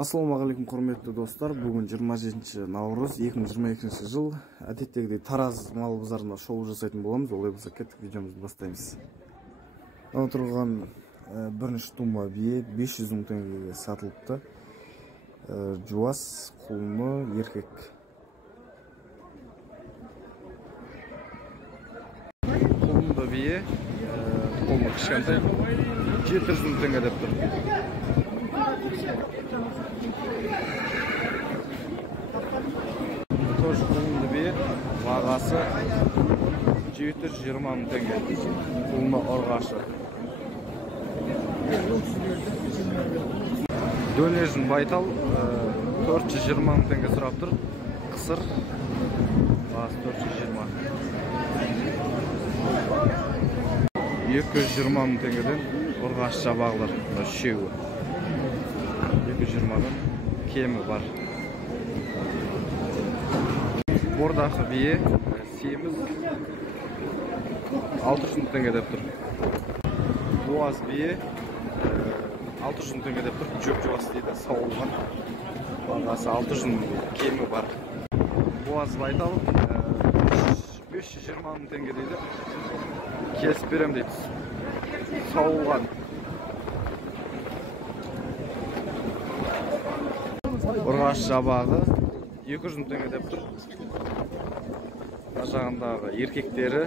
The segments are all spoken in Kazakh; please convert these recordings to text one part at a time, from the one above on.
Ассалаумағалейкум құрметті достар. Бүгін 27 наурыз 2022 жыл. Әдеттегідей Тараз мал базарында шоу жасайтын боламыз. Олай болса кеттік, видеомызды бастаймыз. Отырған бірінші тума бие 500 мың теңгеге сатылыпты. Жуас, құлыны, еркек. Құлынды бие, құлыны кішкентай 700 мың теңге деп тұр. Тоже құлынды бие, бағасы 720 мың теңге. Құлыны ұрғашы. Дөнежін байтал 420 мың теңге сұрап тұр. Қысыр бағасы 420. 220 мың теңгеден ұрғашы жабағылар үшеуі. 220-дан кемі бар. Бордақы бие семіз 600 мың теңге деп тұр. Буаз бие 600 мың теңге деп тұр. Жөк жуас дейді, сауылған. Бағасы 600 мың кемі бар. Буаз байтал 520 мың теңге дейді. Кесіп берем дейді. Сауылған. Ұрғаш жабағы 200 мың теңге деп тұр. Жағындағы еркектері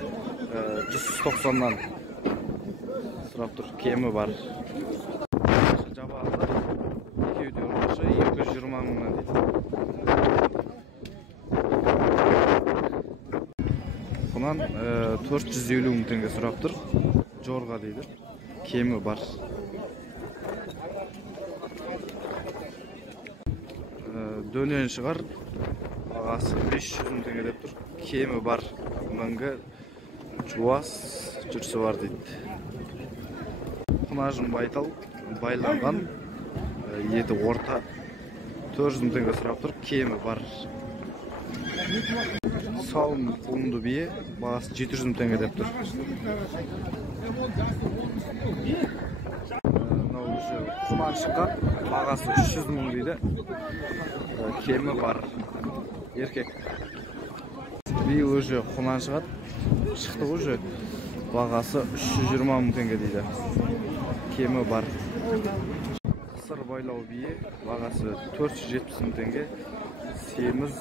190-нан сұрап тұр. Кемі бар. Жабағы екеуде ұрғашы 220 мыңнан дейді. Бұнан 450 мың теңге сұрап тұр. Жорға дейді. Кемі бар. Дөнен шығар, бағасы 500 мың теңге деп тұр. Кемі бар, мұныңғы жуас жүрсі бар дейді. Құнажын байтал, байланған, еті орта 400 мың теңге сұрап тұр. Кемі бар. Сауын құлынды бие, бағасы 700 мың теңге деп тұр. Құнан шыққан, бағасы 300 мың дейді. Кемі бар. Еркек. Бие өзі құнан шығады. Шықты өзі. Бағасы 320 мың теңге дейді. Кемі бар. Қысыр байлау бие. Бағасы 470 мың теңге. Семіз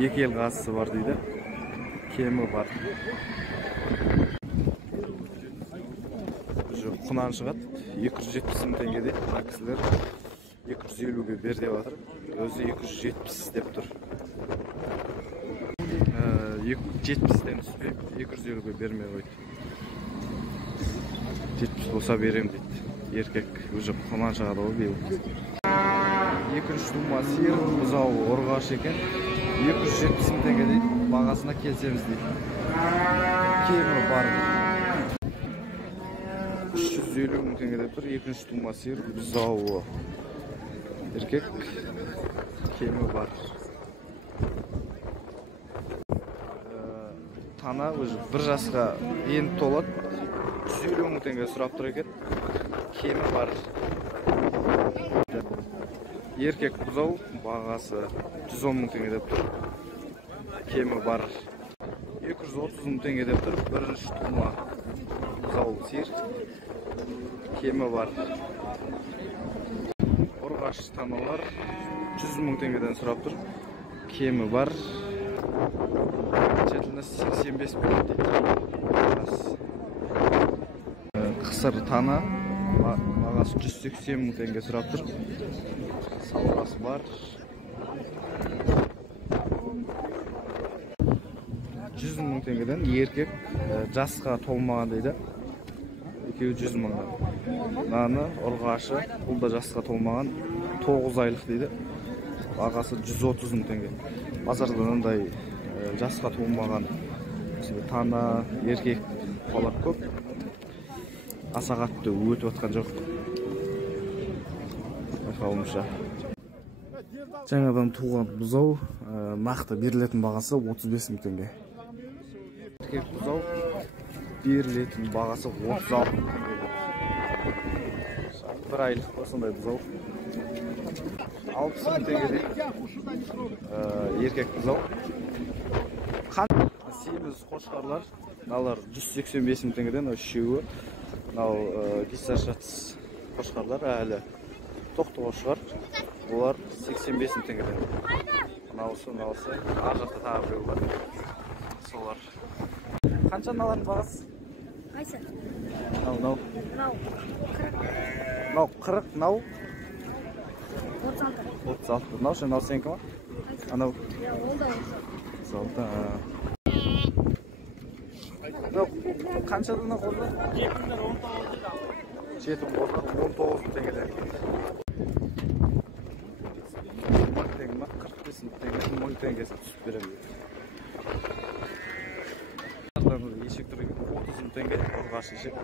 екі ел ғасысы бар дейді. Кемі бар. Құнан шығады. 270 мың теңге дейді. Кісілер 250-ге бер деп атыр. Өзі 270 деп тұр. 70-ден түспек, 250-ге бермей қойды. 70 болса берем дейді. Еркек өзі құнан шығады ол бейіл. Екінші тума сиыр, бұзауы ұрғаш екен. 270 мың теңге дейді. Бағасына келсеміз дейді. Кемі бар. 350 мың теңге деп тұр. Екінші тума сиыр, бұзауы. Еркек, кемі бар. Тана өзі бір жасқа енді толады. 150 мың теңге сұрап тұр екен. Кемі бар. Еркек бұзау, бағасы 110 мың теңге деп тұр. Кемі бар. 230 мың теңге деп тұр. Бірінші тума бұзау сиыр. Кемі бар. Ұрғаш таналар 100 мың теңгеден сұрап тұр. Кемі бар. Жетіліні 85 миллион дейді. Қысыр тана бағасы 180 мың теңге сұрап тұр. Сауырасы бар. 100 мың теңгеден еркек жасқа толмаған дейді. 200 мыңнан. Наны ұрғашы, бұл да жасқа толмаған 9 айлық дейді. Бағасы 130 мың теңге. Базарда мындай жасқа толмаған тана, еркек балақ көп. Аса қатты өтіп атқан жоқ. Байқауымша. Жаңадан туған бұзау, нақты берілетін бағасы 35 мың теңге. Еркек бұзау берілетін бағасы 36 мың теңге. 1 айлық осындай бұзау. 60 мың теңгеден еркек бұзау. Семіз қошқарлар, мыналар 185 мың теңгеден үшеуі. Мынау гисашатс қошқарлар әлі тоқты қошқар. Олар 85 мың теңгеден. Мынаусы, ар жақта тағы біреу бар. Солар. Қанша мыналардың бағасы? Қайсы? Мынау 40, мынау 36. Мынау сенікі ма? Анау? Ол да 36. Қаншадан қозды? 7 қозды, 19 теңгеден. 45 мың теңгесі түсіп беремін. Ешек тұр екен, 30 мың теңге, ұрғаш ешек.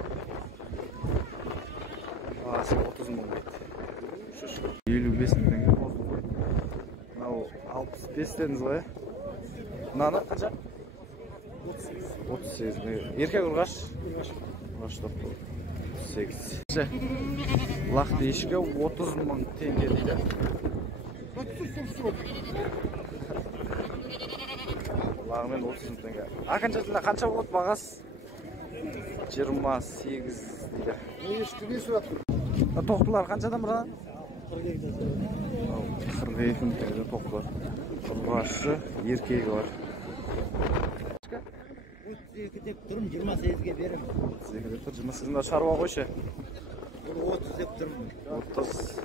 30 мың дейді. 55 мың теңге қозды ғой. Мынау 65 дедіңіз ғой. Мынаны қанша? 38. Еркек ұрғаш? Ұрғаш 38. Лақты ешкі 30 мың теңге дейді. Лағымен 30 мың теңге. Қанша болады бағас? 28 дейді. Тоқтылар қаншадан бұрады? 42 мың теңге тоқтылар. Ұрғашы еркегі бар. 32 деп тұрмын, 28-ге берем. 32 деп тұр, 28-да шаруа қойшы. 30 деп тұрмын. 30.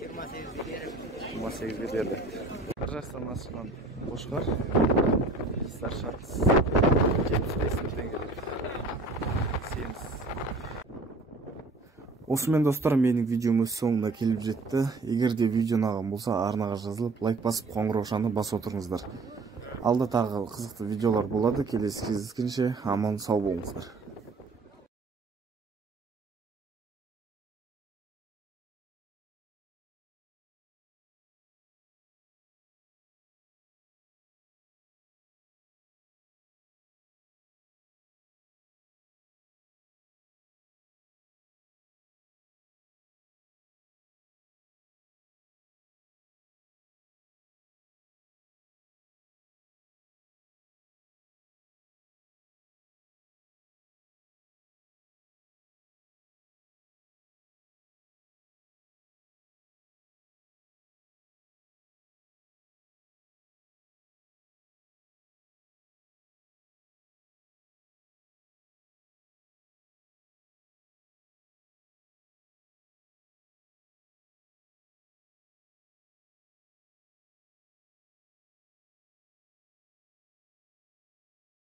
28-ге берем. 28-ге берді. Бір жастан ашқан қошқар. Старшатс 75 мың теңге. Семіз. Осымен достар, менің видеомыз соңына келіп жетті. Егер де видео ұнаған болса, арнаға жазылып, лайк басып, қоңыраушаны басып отырыңыздар. Алда тағы қызықты видеолар болады. Келесі кездескенше аман сау болыңыздар.